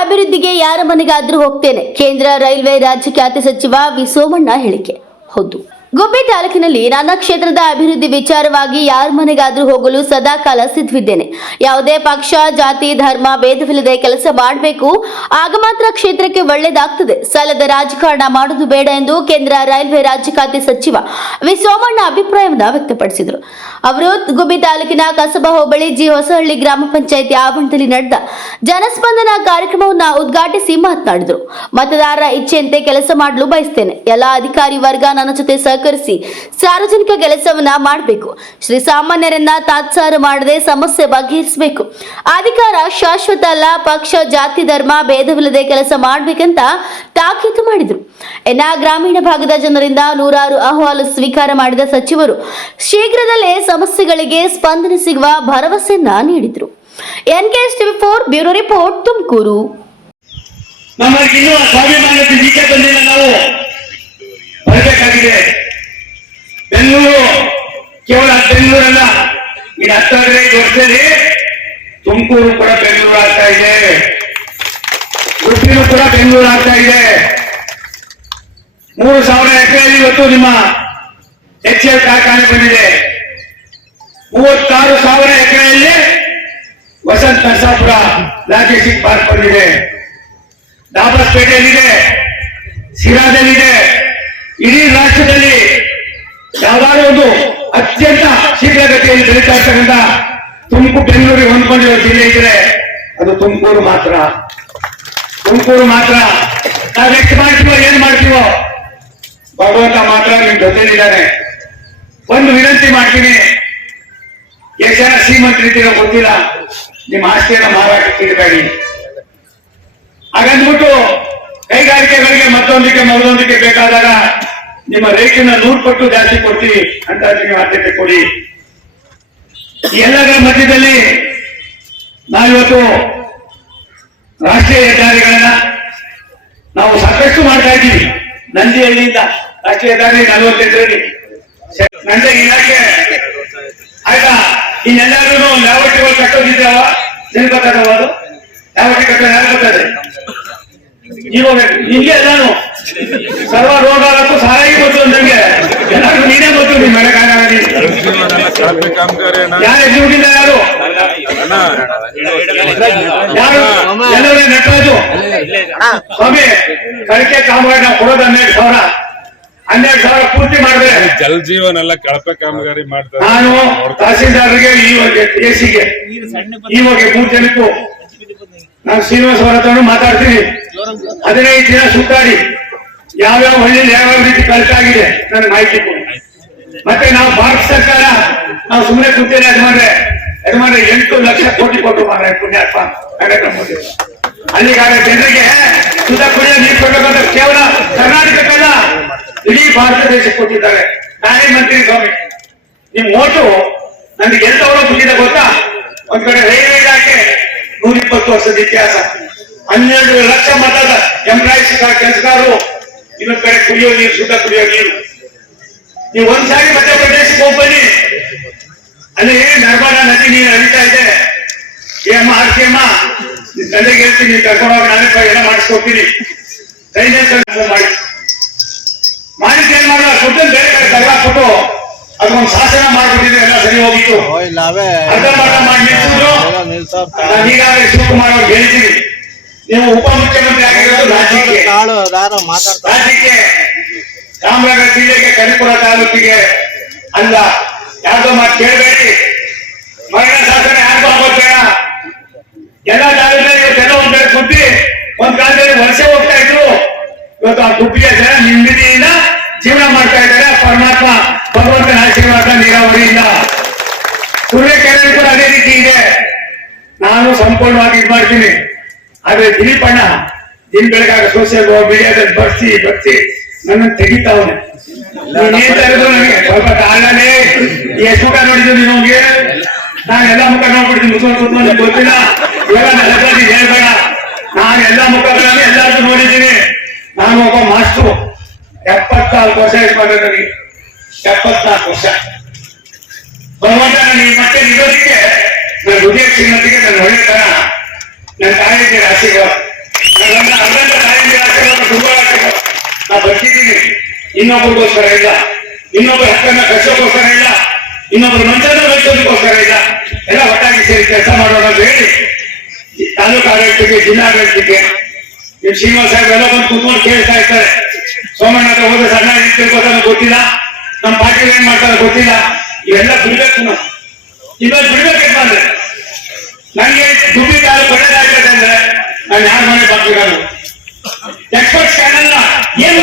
ಅಭಿವೃದ್ಧಿಗೆ ಯಾರ ಮನೆಗಾದ್ರೂ ಹೋಗ್ತೇನೆ. ಕೇಂದ್ರ ರೈಲ್ವೆ ರಾಜ್ಯ ಖಾತೆ ಸಚಿವ ವಿ ಸೋಮಣ್ಣ ಹೇಳಿಕೆ. ಹೌದು. ಗುಬ್ಬಿ ತಾಲೂಕಿನಲ್ಲಿ ನನ್ನ ಕ್ಷೇತ್ರದ ಅಭಿವೃದ್ಧಿ ವಿಚಾರವಾಗಿ ಯಾರ ಮನೆಗಾದರೂ ಹೋಗಲು ಸದಾ ಕಾಲ ಸಿದ್ಧವಿದ್ದೇನೆ. ಯಾವುದೇ ಪಕ್ಷ, ಜಾತಿ, ಧರ್ಮ, ಭೇದವಿಲ್ಲದೆ ಕೆಲಸ ಮಾಡಬೇಕು. ಆಗ ಮಾತ್ರ ಕ್ಷೇತ್ರಕ್ಕೆ ಒಳ್ಳೆಯದಾಗ್ತದೆ ಸಲ್ಲದ ರಾಜಕಾರಣ ಮಾಡುವುದು ಬೇಡ ಎಂದು ಕೇಂದ್ರ ರೈಲ್ವೆ ರಾಜ್ಯ ಖಾತೆ ಸಚಿವ ವಿ. ಸೋಮಣ್ಣ ಅಭಿಪ್ರಾಯವನ್ನು ವ್ಯಕ್ತಪಡಿಸಿದರು. ಅವರು, ಗುಬ್ಬಿ ತಾಲೂಕಿನ ಕಸಬಾ ಹೋಬಳಿ ಜಿ. ಹೊಸಹಳ್ಳಿ ಗ್ರಾಮ ಪಂಚಾಯಿತಿ ಆವರಣದಲ್ಲಿ ನಡೆದ ಜನಸ್ಪಂದನ ಕಾರ್ಯಕ್ರಮವನ್ನು ಉದ್ಘಾಟಿಸಿ ಮಾತನಾಡಿದರು. ಮತದಾರರ ಇಚ್ಛೆಯಂತೆ ಕೆಲಸ ಮಾಡಲು ಬಯಸ್ತೇನೆ. ಎಲ್ಲ ಅಧಿಕಾರಿ ವರ್ಗ ನನ್ನ ಜೊತೆ ಸಹಕರಿಸಿ ಸಾರ್ವಜನಿಕ ಕೆಲಸವನ್ನ ಮಾಡಬೇಕು. ಶ್ರೀ ಸಾಮಾನ್ಯರನ್ನ ತಾತ್ಸಾರ ಮಾಡದೆ ಸಮಸ್ಯೆ ಬಗೆಹರಿಸಬೇಕು. ಅಧಿಕಾರ, ಶಾಶ್ವತ ಅಲ್ಲ, ಪಕ್ಷ, ಜಾತಿ, ಧರ್ಮ, ಭೇದವಿಲ್ಲದೆ ಕೆಲಸ ಮಾಡಬೇಕಂತ ತಾಕೀತು ಮಾಡಿದರು. ಎನ್ನ ಗ್ರಾಮೀಣ ಭಾಗದ ಜನರಿಂದ ನೂರಾರು ಅಹವಾಲು ಸ್ವೀಕಾರ ಮಾಡಿದ ಸಚಿವರು ಶೀಘ್ರದಲ್ಲೇ ಸಮಸ್ಯೆಗಳಿಗೆ ಸ್ಪಂದನೆ ಸಿಗುವ ಭರವಸೆಯನ್ನ ನೀಡಿದರು. N K TV four bureau report Tumakuru. ನಮ್ಮ ಇನ್ನೂ ಬಂದಿಲ್ಲ ನಾವು. ಬರಬೇಕಾಗಿದೆ. ಕೇವಲ ಬೆಂಗಳೂರಲ್ಲ ಇದು ಹತ್ತೈದು ವರ್ಷದಲ್ಲಿ ತುಮಕೂರು ಕೂಡ ಬೆಂಗಳೂರು ಆಗ್ತಾ ಇದೆ. ಉಡುಪಿನೂ ಕೂಡ ಬೆಂಗಳೂರು ಆಗ್ತಾ ಇದೆ. ಮೂರು ಸಾವಿರ ಎಕರೆಯಲ್ಲಿ ಇವತ್ತು ನಿಮ್ಮ ಎಚ್ ಎಲ್ ಕಾರ್ಖಾನೆ ಬಂದಿದೆ. ಮೂವತ್ತಾರು ಸಾವಿರ ಎಕರೆಯಲ್ಲಿ ವಸಂತ ನರಸಾಪುರ ಲಾಜಿಸ್ಟಿಕ್ ಪಾರ್ಕ್ ಬಂದಿದೆ. ದಾಬಸ್ಪೇಟೆಯಲ್ಲಿದೆ ಸಿರಾದಲ್ಲಿದೆ, ಇಡೀ ರಾಷ್ಟ್ರದಲ್ಲಿ ಯಾವ್ದಾದ್ರು ಒಂದು ಅತ್ಯಂತ ಶೀಘ್ರಗತಿಯಲ್ಲಿ ಬೆಳೀತಾ ಇರ್ತಕ್ಕಂಥ ತುಮಕೂರು ಬೆಂಗಳೂರಿಗೆ ಹೊಂದ್ಕೊಂಡಿರೋ ಜಿಲ್ಲೆ ಇದ್ರೆ ಅದು ತುಮಕೂರು ಮಾತ್ರ. ತುಮಕೂರು ಮಾತ್ರ. ನಾವು ಎಷ್ಟು ಮಾಡ್ತೀವೋ, ಏನ್ ಮಾಡ್ತೀವೋ? ಭಗವಂತ ಮಾತ್ರ ನಿಮ್ ಜೊತೆಲಿದ್ದಾನೆ. ಒಂದು ವಿನಂತಿ ಮಾಡ್ತೀನಿ. ಎಷ್ಟು ಜನ ಶ್ರೀಮಂತರಿದ್ದೀರೋ ಗೊತ್ತಿಲ್ಲ. ನಿಮ್ಮ ಆಸ್ತಿಯನ್ನ ಮಾರಾಟಕ್ಕೆ ಇಡಬೇಡಿ ಹಾಗಂದ್ಬಿಟ್ಟು ಕೈಗಾರಿಕೆಗಳಿಗೆ ಮತ್ತೊಂದಕ್ಕೆ ಮಗದೊಂದಕ್ಕೆ ಬೇಕಾದಾಗ ನಿಮ್ಮ ರೇಟನ್ನ ನೂರು ಪಟ್ಟು ಜಾಸ್ತಿ ಕೊಡ್ತೀವಿ ಅಂತ ನೀವು ಆದ್ಯತೆ ಕೊಡಿ. ಎಲ್ಲದರ ಮಧ್ಯದಲ್ಲಿ ನಾವಿವತ್ತು ರಾಷ್ಟ್ರೀಯ ಹೆದ್ದಾರಿಗಳನ್ನ ನಾವು ಸಾಕಷ್ಟು ಮಾಡ್ತಾ ಇದ್ದೀವಿ. ನಂದಿಹಳ್ಳಿಯಿಂದ ರಾಷ್ಟ್ರೀಯ ಹೆದ್ದಾರಿ ನಲವತ್ತೆಂಟರಲ್ಲಿ. ನಂದಿ ಇಲಾಖೆ. ಆಯ್ತಾ? ಇನ್ನೆಲ್ಲರೂ ಲಾವಟಿಗಳು ಕಟ್ಟೋದಿದ್ದಾವ ನೆನಪತ್ತದವ ಅದು? ಲಾವಟಿ ಕಟ್ಟೋ ಯಾರು ಬರ್ತದೆ ಇವಾಗ ನಿಮ್ಗೆ ನಾನು ಸರ್ವ ರೋಗಕ್ಕೂ ಸಹಾಯ ಗೊತ್ತು ನಂಗೆ ಎಲ್ಲರಿಗೂ ನೀನೇ ಗೊತ್ತು ನಿಮ್ ಬೆಳಕಾಗಿ ಯಾರು ಎಕ್ಸಿಕ್ಯೂಟಿವ್ ಯಾರು? ಯಾರು? ಎಲ್ಲವೇ ನಟರಾಜು. ಸ್ವಾಮಿ ಕಳಿಕೆ ಕಾಮಗಾರಿ ನಾವು ಕೊಡೋದು ಹನ್ನೆರಡು ಸಾವಿರ. ಹನ್ನೆರಡು ಸಾವಿರ ಪೂರ್ತಿ ಮಾಡಿದ್ರೆ ಜಲ್ ಜೀವನ ಎಲ್ಲ ಕಳಪೆ ಕಾಮಗಾರಿ ಮಾಡ್ತಾರೆ. ನಾನು ತಹಸೀಲ್ದಾರರಿಗೆ ಇವಾಗ ಎಸಿಗೆ ಇವಾಗ ಮೂರು ಜನಕ್ಕೂ ನಾನು ಶ್ರೀನಿವಾಸ ಅವರ ಮಾತಾಡ್ತೀನಿ. ಹದಿನೈದು ದಿನ ಸುತ್ತಾಡಿ. ಯಾವ್ಯಾವ ಹಳ್ಳಿಯಲ್ಲಿ ಯಾವ್ಯಾವ ರೀತಿ ಕಲಿತ ಆಗಿದೆ ನನ್ನ ಮಾಹಿತಿ ಕೊಡಿ. ಮತ್ತೆ ನಾವು ಭಾರತ ಸರ್ಕಾರ, ನಾವು ಸುಮ್ಮನೆ ಕೂತೇನೆ ಯಜಮಾನ್ರೆ. ಯಜಮಾನ್ರೆ, ಎಂಟು ಲಕ್ಷ ಕೋಟಿ ಕೊಟ್ಟು ಮಾರ ಪುಣ್ಯಾತ್ಮ ನರೇಂದ್ರ ಮೋದಿ. ಅಲ್ಲಿಗಾಗ ಜನರಿಗೆ ಶುದ್ಧ ಕುಡಿಯ ನೀರು ಕೊಡಬೇಕಂತ ಕೇವಲ ಕರ್ನಾಟಕಕ್ಕಲ್ಲ, ಇಡೀ ಭಾರತ ದೇಶಕ್ಕೆ ಕೊಟ್ಟಿದ್ದಾರೆ. ನಾನೇ ಮಂತ್ರಿ ಸ್ವಾಮಿ. ನಿಮ್ ಓಟು ನನಗೆ ಎಂತವರು ಮುಗಿದ ಗೊತ್ತಾ? ಒಂದ್ ಕಡೆ ರೈಲ್ವೆ ಇಲಾಖೆ ನೂರಿಪ್ಪತ್ತು ವರ್ಷದ ಇತಿಹಾಸ. ಹನ್ನೆರಡು ಲಕ್ಷ ಮತದ ಎಂಪ್ಲಾಯೀಸ್ ಕೆಲಸಗಾರರು ಇನ್ನೊಂದ್ ಕಡೆ ಕುಡಿಯೋ ನೀರು ಶುದ್ಧ ಕುಡಿಯೋ ನೀರು. ನೀವು ಒಂದ್ಸಾರಿ ಮಧ್ಯಪ್ರದೇಶಕ್ಕೆ ಹೋಗಿ ಬನ್ನಿ. ಅಲ್ಲಿ ನರ್ಮದಾ ನದಿ ನೀರು ಹರಿತಾ ಇದೆ. ಏಮ್ಮ ಆರ್ತಿಯಮ್ಮ ನಿನ್ ತಂದೆಗೆ ಹೇಳ್ತೀನಿ ನೀನ್ ಕರ್ಕೊಂಡು ಹೋಗಿ ನಾನೇ ಎಲ್ಲ ಮಾಡಿಸ್ಕೊಡ್ತೀನಿ. ಡ್ರೈನೇಜ್ ಮಾಡಿ. ಮಾಡಿದ್ರೆ ಏನ್ ಮಾಡಲ್ಲ ದುಡ್ಡನ್ನು ಬೇರೆ ಕಡೆ ತಗಲ ಕೊಟ್ಟು ಅದೊಂದು ಶಾಸನ ಮಾಡ್ಬಿಟ್ಟಿದ್ರೆ ಎಲ್ಲ ಸರಿ ಹೋಗಿತ್ತು. ಅರ್ಧ ಮಾಡ ಮಾಡಿ ನಿಲ್ಸಿದ್ರು. ನಾನು ಈಗಾಗಲೇ ಶಿವಕುಮಾರ್ ಅವ್ರಿಗೆ ಹೇಳ್ತೀನಿ. ನೀವು ಉಪಮುಖ್ಯಮಂತ್ರಿ ಯಾರೋ ಮಾತಾಡ್ತಾರೆ ರಾಮನಗರ ಜಿಲ್ಲೆಗೆ ಕರಿಪುರ ತಾಲೂಕಿಗೆ ಅಲ್ಲ, ಯಾರ್ದೋ ಮಾತು ಕೇಳಬೇಡಿ. ಮರಣ ಶಾಸನ ಯಾರು ಆಗೋದು ಬೇಡ. ಎಲ್ಲ ತಾಲೂಕಿನಲ್ಲಿ ಇವತ್ತೆಲ್ಲ ಒಂದ್ ಬೇರೆ ಸುದ್ದಿ. ಒಂದ್ ಕಾಲದಲ್ಲಿ ವರ್ಷ ಹೋಗ್ತಾ ಇದ್ರು. ಇವತ್ತು ಆ ಗುಬ್ಬಿಯ ಜನ ನಿಮ್ಮಿಂದ ಜೀವನ ಮಾಡ್ತಾ ಇದ್ದಾರೆ. ಪರಮಾತ್ಮ ಭಗವಂತನ ಆಶೀರ್ವಾದ ನೀರಾವರಿಯಿಂದ. ಸೂರ್ಯಕೆರೆ ಕೂಡ ಅದೇ ರೀತಿ ಇದೆ. ನಾನು ಸಂಪೂರ್ಣವಾಗಿ ಇದ್ ಮಾಡ್ತೀನಿ. ಆದ್ರೆ ದಿಲೀಪಣ್ಣ ದಿನ ಬೆಳಗಾಗ ಸೋಷಿಯಲ್ ಮೀಡಿಯಾದಲ್ಲಿ ಬರ್ಸಿ ಬರ್ಸಿ ನನ್ನ ತೆಗಿತಾವನೆ. ನೀನೇನ್ ತರಿದ್ರು ನನಗೆ? ಸ್ವಲ್ಪ ಕಾಲನೇ ಎಷ್ಟು ಮುಖ ನೋಡಿದ್ರು ನೀನು ಹೋಗಿ? ನಾನು ಎಲ್ಲ ಮುಖ ನೋಡ್ಬಿಡ್ತೀನಿ ಮುಸ್ಕೊಂಡು ಕೂತ್ಕೊಂಡು ಗೊತ್ತಿಲ್ಲ. ಇವಾಗ ನನ್ನ ಹೇಳ್ಬೇಡ. ನಾನು ಎಲ್ಲ ಮುಖಗಳಲ್ಲಿ ಎಲ್ಲರಿಗೂ ನೋಡಿದ್ದೀನಿ. ನಾನು ಒಬ್ಬ ಮಾಸ್ಟ್ರು. ಎಪ್ಪತ್ನಾಲ್ಕು ವರ್ಷ ಇಟ್ಕೊಂಡ್ರೆ ನನಗೆ. ಎಪ್ಪತ್ನಾಲ್ಕು ವರ್ಷ. ಭಗವಂತ ನನಗೆ ಮತ್ತೆ ನಿಜಕ್ಕೆ ನನ್ನ ಹೃದಯ ಶ್ರೀಮತಿಗೆ ನನ್ನ ಒಳ್ಳೆತನ ನನ್ನ ತಾಯಿಗೆ ಆಶೀರ್ವಾದ. ನನ್ನ ಅಣ್ಣನ ತಾಯಿಯ ಆಶೀರ್ವಾದ ತುಂಬಾ ನಾ ಬರ್ತಿದ್ದೀನಿ. ಇನ್ನೊಬ್ಬರಿಗೋಸ್ಕರ ಇಲ್ಲ. ಇನ್ನೊಬ್ಬರ ಹಕ್ಕನ್ನ ಕಳಿಸೋಕೋಸ್ಕರ ಇಲ್ಲ. ಇನ್ನೊಬ್ಬರ ಮಂಚನ ಕಳಿಸೋದಕ್ಕೋಸ್ಕರ ಇಲ್ಲ. ಎಲ್ಲ ಒಟ್ಟಾಗಿ ಸೇರಿ ಕೆಲಸ ಮಾಡೋಣ ಅಂತ ಹೇಳಿ ತಾಲೂಕು ಆಡಳಿತಕ್ಕೆ ಜಿಲ್ಲಾಡಳಿತಕ್ಕೆ ನೀವು ಶ್ರೀನಿವಾಸ ಎಲ್ಲ ಬಂದು ಕುತ್ಕೊಂಡು ಕೇಳ್ತಾ ಇರ್ತಾರೆ. ಸೋಮಣ್ಣ ಹೋದ ಸಣ್ಣ ಗೊತ್ತಿಲ್ಲ. ನಮ್ಮ ಪಾರ್ಟಿ ಏನ್ ಮಾಡ್ತಾರೆ ಗೊತ್ತಿಲ್ಲ. ಇವೆಲ್ಲ ಬಿಡ್ಬೇಕು ನಾವು. ಇವಾಗ ಬಿಡ್ಬೇಕಂತ ಅಂದ್ರೆ. ನಂಗೆ ದುಡ್ಡಿದ್ದಾರು ಒಳ್ಳೇದಾಗ್ತದೆ ಅಂದ್ರೆ ನಾನು ಯಾರ ಮನೆ ಬಾಕ್ಬೇಕಾದ್ರು ಎಕ್ಸ್ಪರ್ಟ್ ಚಾನಲ್ ಏನು